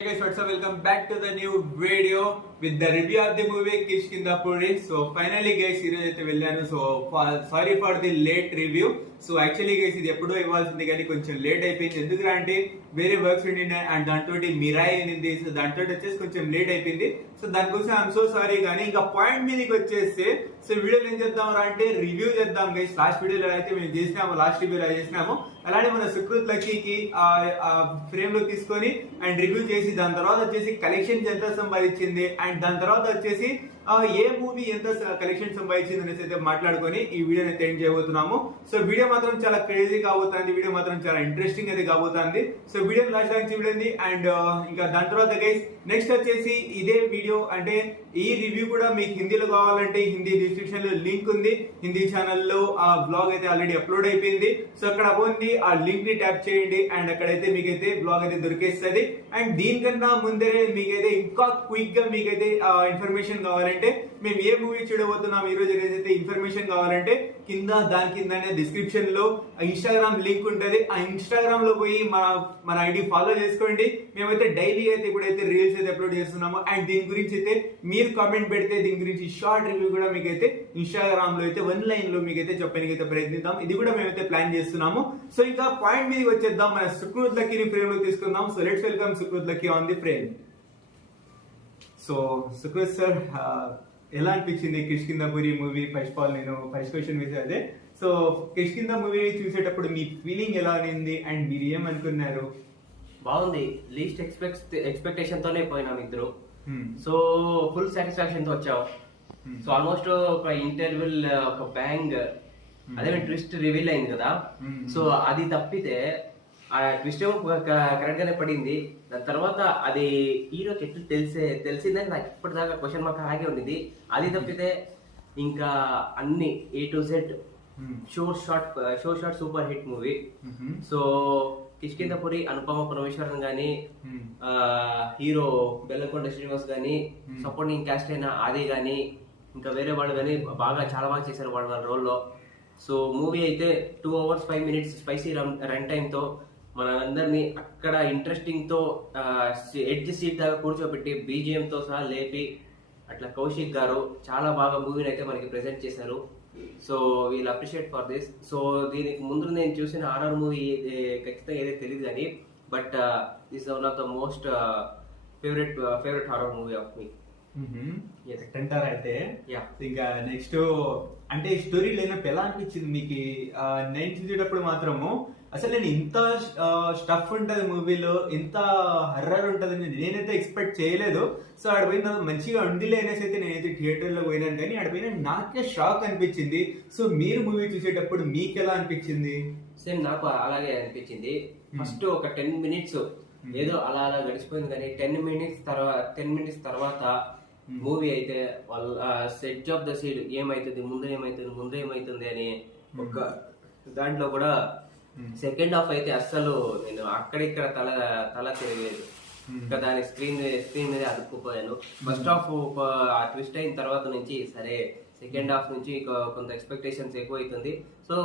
Hey guys, what's up? Welcome back to the new video with the review of the movie Kishkinda. So finally guys, sorry for the late review. So actually guys ఇది ఎప్పుడో ఇవ్వాల్సింది కానీ కొంచెం late అయిపోయింది. ఎందుకంటే అంటే వేరే works ఉండిండే and దాంతో మిరాయి అనింది. సో దాంతో వచ్చేసి కొంచెం లేట్ అయిపోయింది. సో దానికోసం ఐఎమ్ సో సారీ. కానీ ఇంకా పాయింట్ మీదకి వచ్చేస్తే సో వీడియోలో ఏం చేద్దాం అంటే రివ్యూ చేద్దాం గైస్. లాస్ట్ వీడియోలో అయితే మేము చేసినాము, లాస్ట్ రివ్యూలో చేసినాము. అలానే మన సుకృత్ లక్కీకి ఫ్రేమ్ లో తీసుకొని అండ్ రివ్యూ చేసి దాని తర్వాత వచ్చేసి కలెక్షన్స్ ఎంత సంపాదించింది అండ్ దాని తర్వాత వచ్చేసి ఏ మూవీ ఎంత కలెక్షన్ సంపాదించింది అనేసి అయితే మాట్లాడుకొని ఈ వీడియోని అయితే ఎండ్ చేయబోతున్నాము. సో వీడియో మాత్రం చాలా క్రేజీ కాబోతుంది, వీడియో మాత్రం చాలా ఇంట్రెస్టింగ్ అయితే కాబోతుంది. సో వీడియో లాస్ట్ దాకా చూడండి. అండ్ ఇంకా దాని తర్వాత గైస్ నెక్స్ట్ వచ్చేసి ఇదే వీడియో అంటే ఈ రివ్యూ కూడా మీకు హిందీలో కావాలంటే హిందీ డిస్క్రిప్షన్ లో లింక్ ఉంది. హిందీ ఛానల్లో ఆ బ్లాగ్ అయితే ఆల్రెడీ అప్లోడ్ అయిపోయింది. సో అక్కడ పోండి, ఆ లింక్ ని ట్యాప్ చేయండి అండ్ అక్కడైతే మీకైతే బ్లాగ్ అయితే దొరికేస్తుంది. అండ్ దీనికన్నా ముందే మీకైతే ఇంకా క్విక్ గా మీకైతే ఇన్ఫర్మేషన్ కావాలంటే మేము ఏ మూవీ చూడబోతున్నాం ఈ రోజు ఏదైతే ఇన్ఫర్మేషన్ కావాలంటే దాని కిందనే డిస్క్రిప్షన్ లో ఇన్స్టాగ్రామ్ లింక్ ఉంటది. ఆ ఇన్స్టాగ్రామ్ లో పోయి మన ఐడి ఫాలో చేసుకోండి. మేమైతే డైలీ అయితే ఇప్పుడైతే రీల్స్ అయితే అప్లోడ్ చేస్తున్నాము. అండ్ దీని గురించి అయితే మీరు కామెంట్ పెడితే దీని గురించి షార్ట్ రివ్యూ కూడా మీకైతే ఇన్స్టాగ్రామ్ లో అయితే 1 లైన్ లో మీకైతే చెప్పడానికి అయితే ప్రయత్నిద్దాం. ఇది కూడా మేమైతే ప్లాన్ చేస్తున్నాము. సో ఇంకా పాయింట్ మీదకి వచ్చేద్దాం. మన సుకృత్ లక్కీని ఫ్రేమ్ లో తీసుకుందాం. So let's welcome Sukrith Lucky on the frame. So Sukrith sir, ఎలా అనిపించింది Kishkindhapuri movie? First of all నేను ఫస్ట్ క్వశ్చన్ వేసేదే. సో కిష్కిందా మూవీ చూసేటప్పుడు మీ ఫీలింగ్ ఎలా అనింది అండ్ మీరు ఏమనుకున్నారు? బాగుంది. లీస్ట్ ఎక్స్పెక్టేషన్ తోనే పోయినాం ఇద్దరు. సో ఫుల్ సాటిస్ఫాక్షన్ తో వచ్చావు. సో ఆల్మోస్ట్ ఒక ఇంటర్వెల్ ఒక బ్యాంగ్ అదే ట్విస్ట్ రివీల్ అయింది కదా. సో అది తప్పితే ఆ ట్విస్ట్ ఏమో కరెక్ట్ గానే పడింది. దాని తర్వాత అది హీరోకి ఎట్లు తెలిసిందని నాకు ఇప్పటిదాకా క్వశ్చన్ మార్క్ అలాగే ఉండేది. అది తప్పితే ఇంకా అన్ని A to Z show short super hit movie. So Kishkindhapuri Anupama Parameswaran గానీ, హీరో బెల్లంకొండ శ్రీనివాస్ గానీ, సపోర్టింగ్ క్యాస్ట్ అయిన ఆది గానీ, ఇంకా వేరే వాళ్ళు కానీ చాలా బాగా చేశారు వాళ్ళ రోల్లో. సో మూవీ అయితే 2 hours 5 minutes spicy run time తో మనందరినీ అక్కడ ఇంట్రెస్టింగ్ తో ఎడ్జ్ సీట్ దాకా కూర్చోబెట్టి BGM తో సహా లేపి అట్లా కౌశిక్ గారు చాలా బాగా మూవీని అయితే మనకి ప్రెజెంట్ చేశారు. So we'll appreciate for this. So దీనికి ముందు నేను చూసిన హారర్ మూవీ ఖచ్చితంగా ఏదైతే తెలియదు కానీ but this one of the most favourite horror movie of me. అంటారా? అయితే ఇంకా నెక్స్ట్ అంటే స్టోరీ లేనప్పుడు ఎలా అనిపించింది మీకు? నేను చూసేటప్పుడు మాత్రము అసలు నేను ఇంత స్టఫ్ ఉంటది మూవీలో, ఇంత హర్రర్ ఉంటదని నేనైతే ఎక్స్పెక్ట్ చేయలేదు. సో ఆడపోయిన మంచిగా ఉండిలే అనేసి అయితే నేనైతే థియేటర్ లో పోయినాను. కానీ ఆడపోయిన నాకే షాక్ అనిపించింది. సో మీరు మూవీ చూసేటప్పుడు మీకు ఎలా అనిపించింది? సేమ్ నాకు అలాగే అనిపించింది. ఫస్ట్ ఒక 10 minutes ఏదో అలా గడిచిపోయింది. కానీ 10 minutes తర్వాత మూవీ అయితే వాళ్ళ సెట్ ఆఫ్ ద సీడ్ ఏమైతుంది, ముందు ఏమైతుంది అని ఒక దాంట్లో కూడా సెకండ్ హాఫ్ అయితే అస్సలు నేను అక్కడిక్కడ తల తిరగలేదు. ఇంకా దాని స్క్రీన్ మీద అతుక్కుపోయాను. ఫస్ట్ హాఫ్ ఆ ట్విస్ట్ అయిన తర్వాత నుంచి సరే సెకండ్ హాఫ్ నుంచి కొంత ఎక్స్పెక్టేషన్స్ ఎక్కువ అవుతుంది. So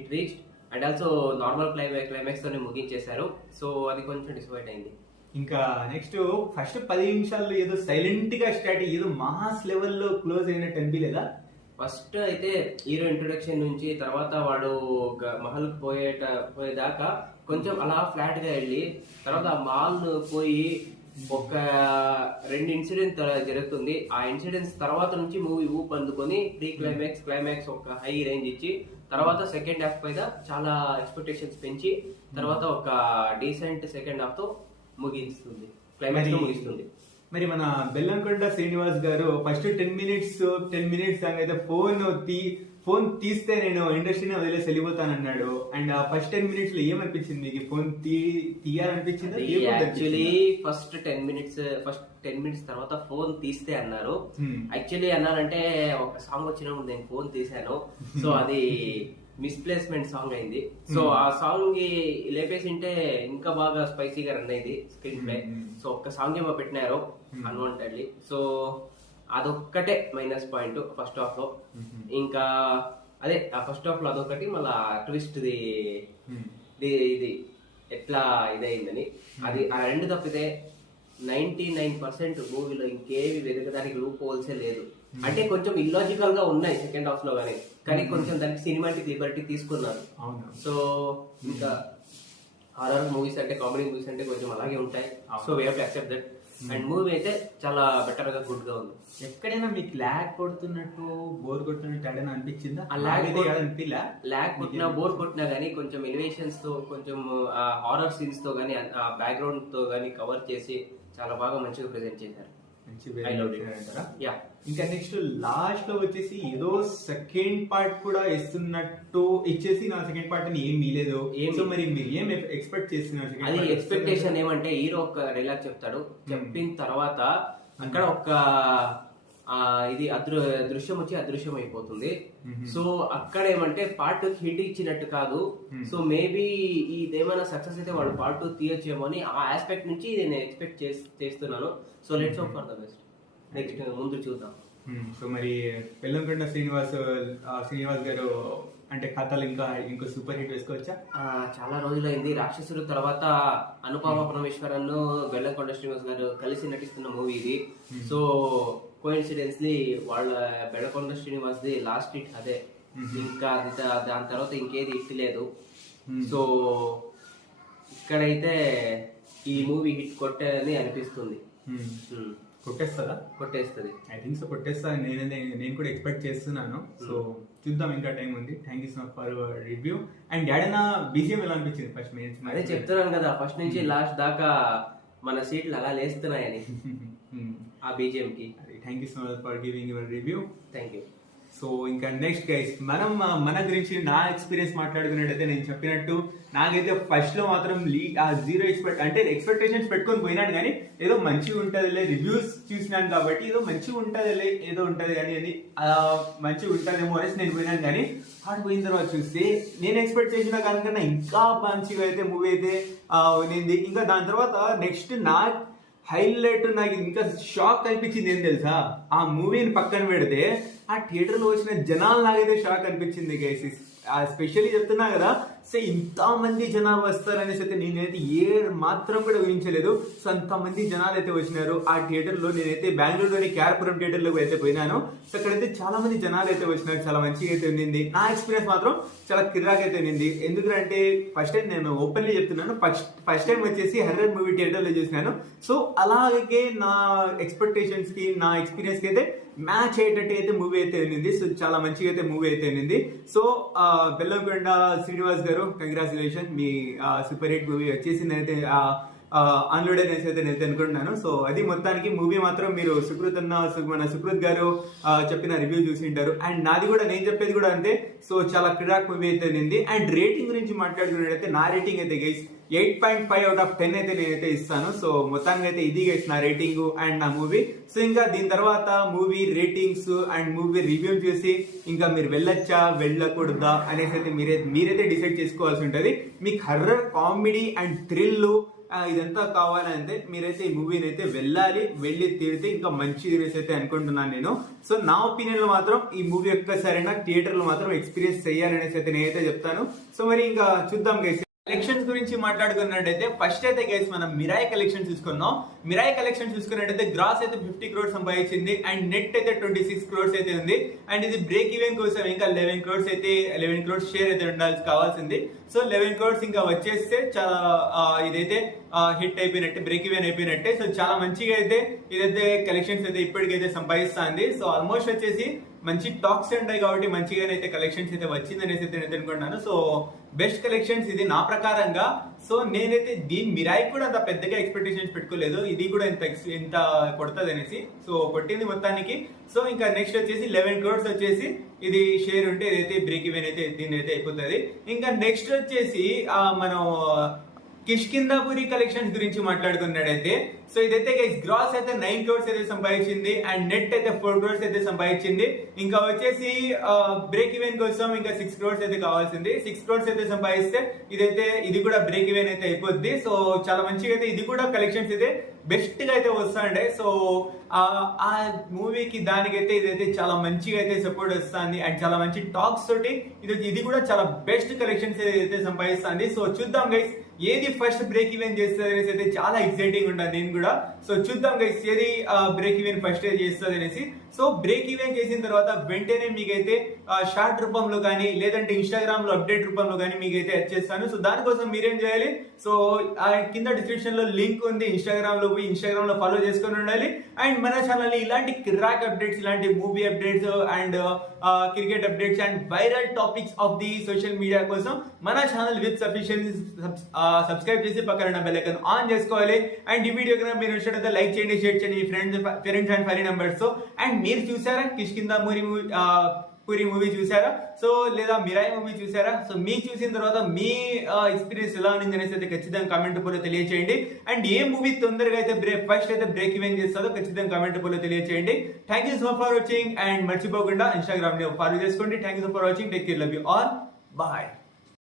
it reach and also normal climax తోనే ముగించేశారు. సో అది కొంచెం డిసప్పాయింట్ అయింది. ఇంకా నెక్స్ట్ ఫస్ట్ 10 నిమిషాల్లో ఏదో సైలెంట్ గా స్టార్ట్ ఏదో మాస్ లెవెల్లో క్లోజ్ అయినట్టు అనిపించలేదా? ఫస్ట్ అయితే హీరో ఇంట్రొడక్షన్ నుంచి తర్వాత వాడు మహల్ పోయేదాకా కొంచెం అలా ఫ్లాట్ గా వెళ్ళి తర్వాత మాల్ పోయి ఒక 2 ఇన్సిడెంట్ జరుగుతుంది. ఆ ఇన్సిడెంట్స్ తర్వాత నుంచి మూవీ ఊపు అందుకొని క్లైమాక్స్ ఒక హై రేంజ్ ఇచ్చి తర్వాత సెకండ్ హాఫ్ పైన చాలా ఎక్స్పెక్టేషన్స్ పెంచి తర్వాత ఒక డీసెంట్ సెకండ్ హాఫ్ తో ముగిస్తుంది, క్లైమాక్స్ తో ముగిస్తుంది. మరి మన బెల్లంకొండ శ్రీనివాస్ గారు ఫస్ట్ 10 minutes దాకా అయితే ఫోన్ తీస్తే నేను ఇండస్ట్రీని వదిలేసి వెళ్ళిపోతానన్నాడు. అండ్ ఆ ఫస్ట్ 10 minutes లో ఏమనిపించింది మీకు? ఫోన్ తీయాలనిపించింది? యాక్చువల్లీ ఫస్ట్ 10 minutes తర్వాత ఫోన్ తీస్తే అన్నారు. యాక్చువల్లీ అన్నారంటే ఒక సాంగ్ వచ్చినప్పుడు నేను ఫోన్ తీసాను. సో అది మిస్ప్లేస్మెంట్ సాంగ్ అయింది. సో ఆ సాంగ్ కి లేపేసి ఉంటే ఇంకా బాగా స్పైసీగా రన్ అయింది స్క్రీన్ ప్లే. సో ఒక్క సాంగ్ ఏమో పెట్టినారు అన్వాంటెడ్లీ. సో అదొక్కటే మైనస్ పాయింట్ ఫస్ట్ హాఫ్ లో. ఇంకా అదే ఆ ఫస్ట్ హాఫ్ లో అదొకటి, మళ్ళా ట్విస్ట్ ఇది ఎట్లా ఇదైందని అది ఆ రెండు తప్పితే 99% మూవీలో ఇంకేవి వెతకడానికి లూప్ హోల్సే లేదు. అంటే కొంచెం ఇల్లాజికల్ గా ఉన్నాయి సెకండ్ హాఫ్ లో కానీ కొంచెం దానికి సినిమాటిక్ లిబర్టీ తీసుకున్నారు. సో ఇంకా హారర్ మూవీస్ అంటే, కామెడీ మూవీస్ అంటే కొంచెం అలాగే ఉంటాయి. So we have to accept that. And movie అయితే చాలా బెటర్ గా గుడ్ గా ఉంది. ఎక్కడైనా మీకు ల్యాగ్ కొడుతున్నట్టు, బోర్ కొడుతున్నట్టు ఎక్కడైనా అనిపించిందా? ల్యాగ్ కొట్టినా, బోర్ కొట్టినా గానీ కొంచెం ఎలివేషన్స్ తో, కొంచెం హారర్ సీన్స్ తో గానీ, ఆ బ్యాక్గ్రౌండ్ తో గానీ కవర్ చేసి చాలా బాగా మంచిగా ప్రెజెంట్ చేశారు. ఇంకా నెక్స్ట్ లాస్ట్ లో వచ్చేసి ఏదో సెకండ్ పార్ట్ కూడా ఇస్తున్నట్టు ఇచ్చేసి నా సెకండ్ పార్ట్ అని ఏం మీలేదు. సో మరి మీరు ఏం ఎక్స్పెక్ట్ చేస్తున్నారు? అది ఎక్స్పెక్టేషన్ ఏమంటే హీరో ఒక డైలాగ్ చెప్తాడు, చెప్పిన తర్వాత అక్కడ ఒక ఇది దృశ్యం వచ్చి అదృశ్యం అయిపోతుంది. సో అక్కడ ఏమంటే పార్ట్ 2 హిట్ ఇచ్చినట్టు కాదు. సో మేబీ ఇదేమైనా సక్సెస్ అయితే వాళ్ళు పార్ట్ 2 తీయొచ్చేమో అని ఆ ఆస్పెక్ట్ నుంచి నేను ఎక్స్పెక్ట్ చేస్తున్నాను. So let's hope for the best. Next ముందు చూద్దాం. సో మరి వెల్లంకొండ శ్రీనివాస్ గారు అంటే ఖాతాలు ఇంకో సూపర్ హిట్ వేసుకోవచ్చా? చాలా రోజులైంది. రాక్షసుడు తర్వాత అనుపమ పరమేశ్వరన్, వెల్లంకొండ శ్రీనివాస్ గారు కలిసి నటిస్తున్న మూవీ ఇది. సో కోఇన్సిడెన్స్లీ వాళ్ళ Bellakonda Srinivas the last hit అదే. ఇంకా దాని తర్వాత ఇంకేది హిట్ లేదు. సో ఇక్కడైతే ఈ మూవీ హిట్ కొట్టని అనిపిస్తుంది. కొట్టేస్తుంది. ఐ థింక్ సో కొట్టేస్తా. నేను కూడా ఎక్స్పెక్ట్ చేస్తున్నాను. సో చూద్దాం, ఇంకా టైం ఉంది. Thank you so much for review. And ఏడైనా బీజిఎం ఎలా అనిపించింది ఫస్ట్ మినిట్స్? అదే చెప్తున్నాను కదా, ఫస్ట్ నుంచి లాస్ట్ దాకా మన సీట్లు అలా లేస్తున్నాయని ఆ బీజిఎం కి. Thank you so much for giving your review. Thank you. So ఇంకా నెక్స్ట్ గైస్ మనం మన గురించి నా ఎక్స్పీరియన్స్ మాట్లాడుకున్నట్టయితే నేను చెప్పినట్టు నాకైతే ఫస్ట్ లో మాత్రం జీరో ఎక్స్పెక్టేషన్స్ పెట్టుకొని పోయినాడు. కానీ ఏదో మంచిగా ఉంటదిలే, రివ్యూస్ చూసినాను కాబట్టి ఏదో మంచిగా ఉంటదిలే, ఏదో ఉంటది కానీ అని మంచిగా ఉంటదేమో అనేసి నేను పోయినాను. కానీ ఆడ పోయిన తర్వాత చూస్తే నేను ఎక్స్పెక్ట్ చేసిన దానికన్నా ఇంకా మంచిగా అయితే మూవీ అయితే ఉంది. ఇంకా దాని తర్వాత నెక్స్ట్ నా హైలైట్ నాకు ఇంకా షాక్ అనిపించింది ఏం తెలుసా? ఆ మూవీని పక్కన పెడితే ఆ థియేటర్ లో వచ్చిన జనాలు నాకైతే షాక్ అనిపించింది గైస్. స్పెషల్లీ చెప్తున్నా కదా, సో ఇంత మంది జనాలు వస్తారనేసి అయితే నేనైతే మాత్రం కూడా ఊహించలేదు. సో అంతమంది జనాలు అయితే వచ్చినారు ఆ థియేటర్ లో. నేనైతే బెంగళూరులోని క్యారపురం థియేటర్ లోకి అయితే పోయినాను. సో అక్కడైతే చాలా మంది జనాలు అయితే వచ్చినారు. చాలా మంచిగా అయితే ఉండింది. నా ఎక్స్పీరియన్స్ మాత్రం చాలా కిరాక్ అయితే ఉండింది. ఎందుకంటే ఫస్ట్ టైం, నేను ఓపెన్లీ చెప్తున్నాను, ఫస్ట్ టైం వచ్చేసి హర్రర్ మూవీ థియేటర్ లో చూసినాను. సో అలాగే నా ఎక్స్పెక్టేషన్స్ కి, నా ఎక్స్పీరియన్స్ కి అయితే మ్యాచ్ అయ్యేటట్టు అయితే మూవీ అయితే ఉంది. సో చాలా మంచిగా అయితే మూవీ అయితే ఉంది. సో బెల్లంకొండ శ్రీనివాస్ గారు, కంగ్రాచులేషన్, మీ సూపర్ హిట్ మూవీ వచ్చేసింది అయితే అన్లోడ్ అనేసి అయితే నేను అనుకుంటున్నాను. సో అది మొత్తానికి మూవీ మాత్రం మీరు మన సుకృత్ గారు చెప్పిన రివ్యూ చూసి ఉంటారు. అండ్ నాది కూడా, నేను చెప్పేది కూడా అంతే. సో చాలా క్రిడాక్ మూవీ అయితే ఉంది. అండ్ రేటింగ్ గురించి మాట్లాడుకున్నట్టయితే నా రేటింగ్ అయితే గైస్ 8.5 out of 10 అయితే నేనైతే ఇస్తాను. సో మొత్తానికి అయితే ఇది గైస్ నా రేటింగ్ అండ్ నా మూవీ. సో ఇంకా దీని తర్వాత movie ratings and movie review చూసి ఇంకా మీరు వెళ్ళొచ్చా వెళ్ళకూడదా అనేసి అయితే మీరైతే డిసైడ్ చేసుకోవాల్సి ఉంటుంది. మీకు హర్రర్, కామెడీ అండ్ థ్రిల్ ఇదంతా కావాలంటే మీరైతే ఈ మూవీని అయితే వెళ్ళి తీరితే ఇంకా మంచి అయితే అనుకుంటున్నాను నేను. సో నా ఒపీనియన్ లో మాత్రం ఈ మూవీ ఒక్కసారైనా థియేటర్ లో మాత్రం ఎక్స్పీరియన్స్ చేయాలనేసి అయితే నేనైతే చెప్తాను. సో మరి ఇంకా చూద్దాం గైస్. కలెక్షన్స్ గురించి మాట్లాడుకున్నట్టయితే ఫస్ట్ అయితే గైస్ మనం మిరాయి కలెక్షన్ చూసుకున్నాం. మిరాయి కలెక్షన్ చూసుకున్నట్టయితే గ్రాస్ అయితే 50 crores సంపాదించింది అండ్ నెట్ అయితే 26 crores అయితే ఉంది. అండ్ ఇది బ్రేక్ ఈవెన్ కోసం ఇంకా 11 crores షేర్ అయితే కావాల్సింది. సో 11 crores ఇంకా వచ్చేస్తే చాలా ఇదైతే హిట్ అయిపోయినట్టే, బ్రేక్ ఈవెన్ అయిపోయినట్టే. సో చాలా మంచిగా అయితే ఇదైతే కలెక్షన్స్ అయితే ఇప్పటికైతే సంపాదిస్తుంది. సో ఆల్మోస్ట్ వచ్చేసి మంచి టాక్స్ ఉంటాయి కాబట్టి మంచిగానైతే కలెక్షన్స్ అయితే వచ్చిందనేసి అయితే నేను అనుకుంటున్నాను. సో బెస్ట్ కలెక్షన్స్ ఇది నా ప్రకారంగా. సో నేనైతే దీని మిరాయి కూడా అంత పెద్దగా ఎక్స్పెక్టేషన్స్ పెట్టుకోలేదు, ఇది కూడా ఇంత కొడుతుంది అనేసి. సో కొట్టింది మొత్తానికి. సో ఇంకా నెక్స్ట్ వచ్చేసి 11 crores వచ్చేసి ఇది షేర్ ఉంటే ఇదైతే బ్రేక్ ఈవెన్ అయితే దీని అయితే అయిపోతుంది. ఇంకా నెక్స్ట్ వచ్చేసి మనం కిష్కిందాపురి కలెక్షన్స్ గురించి మాట్లాడుకున్నాడైతే సో ఇదైతే గ్రాస్ అయితే 9 crores అయితే సంపాదించింది అండ్ నెట్ అయితే 4 crores అయితే సంపాదించింది. ఇంకా వచ్చేసి బ్రేక్ ఈవెన్ కోసం ఇంకా 6 crores అయితే కావాల్సింది. 6 crores అయితే సంపాదిస్తే ఇది కూడా బ్రేక్ ఈవెన్ అయితే అయిపోద్ది. సో చాలా మంచిగా అయితే ఇది కూడా కలెక్షన్స్ అయితే బెస్ట్ గా అయితే వస్తాండే. సో ఆ మూవీకి దానికైతే ఇదైతే చాలా మంచిగా అయితే సపోర్ట్ వస్తుంది అండ్ చాలా మంచి టాక్స్ తోటి ఇది కూడా చాలా బెస్ట్ కలెక్షన్స్ అయితే సంపాదిస్తుంది. సో చూద్దాం గైస్ ఏది ఫస్ట్ బ్రేక్ ఈవెన్ చేస్తుంది అనేసి అయితే చాలా ఎక్సైటింగ్ ఉంటాను నేను కూడా. సో చూద్దాం గైస్ ఏది బ్రేక్ ఈవెన్ ఫస్ట్ చేస్తుంది అనేసి. సో బ్రేక్ ఈవెన్ చేసిన తర్వాత వెంటనే మీకైతే షార్ట్ రూపంలో కానీ లేదంటే ఇన్స్టాగ్రామ్ లో అప్డేట్ రూపంలో కానీ మీకైతే వచ్చేస్తాను. సో దానికోసం మీరేం చేయాలి, సో కింద డిస్క్రిప్షన్ లో లింక్ ఉంది, ఇన్స్టాగ్రామ్ లో పోయి ఇన్స్టాగ్రామ్ లో ఫాలో చేసుకొని ఉండాలి. అండ్ మన ఛానల్ ని ఇలాంటి క్రాక్ అప్డేట్స్, ఇలాంటి movie updates and cricket updates and viral topics of the social media కోసం మన ఛానల్ విత్ సఫిషియెంట్ సబ్స్క్రైబ్ చేసి పక్కన బెల్ ఐకాన్ ఆన్ చేసుకోవాలి. అండ్ ఈ వీడియో కనుక మీరు నచ్చినట్లయితే లైక్ చేయండి, షేర్ చేయండి మీ ఫ్రెండ్స్ అండ్ ఫ్యామిలీ మెంబర్స్ తో. అండ్ మీరు చూసారా కిష్కిందా పూరి మూవీ చూసారా, సో లేదా మిరాయి మూవీ చూసారా? సో మీకు చూసిన తర్వాత మీ ఎక్స్పీరియన్స్ ఎలా ఉంది అనేసి అయితే ఖచ్చితంగా కామెంట్ రూపంలో తెలియచేయండి. అండ్ ఏ మూవీ తొందరగా అయితే ఫస్ట్ అయితే బ్రేక్ ఈవెన్ చేస్తుందో ఖచ్చితంగా కామెంట్ రూపంలో తెలియచేయండి. Thank you so for watching. And మర్చిపోకుండా ఇన్స్టాగ్రామ్ ని ఫాలో చేసుకోండి. Thank you so for watching. Take care, love you all, bye.